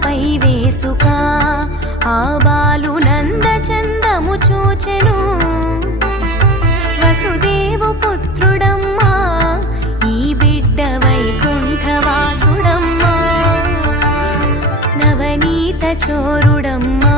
తలపై వేసుక ఆ బాలు నందచందము చూచెను. వసుదేవు పుత్రుడమ్మా ఈ బిడ్డ వైకుంఠవాసుడమ్మా, నవనీత చోరుడమ్మా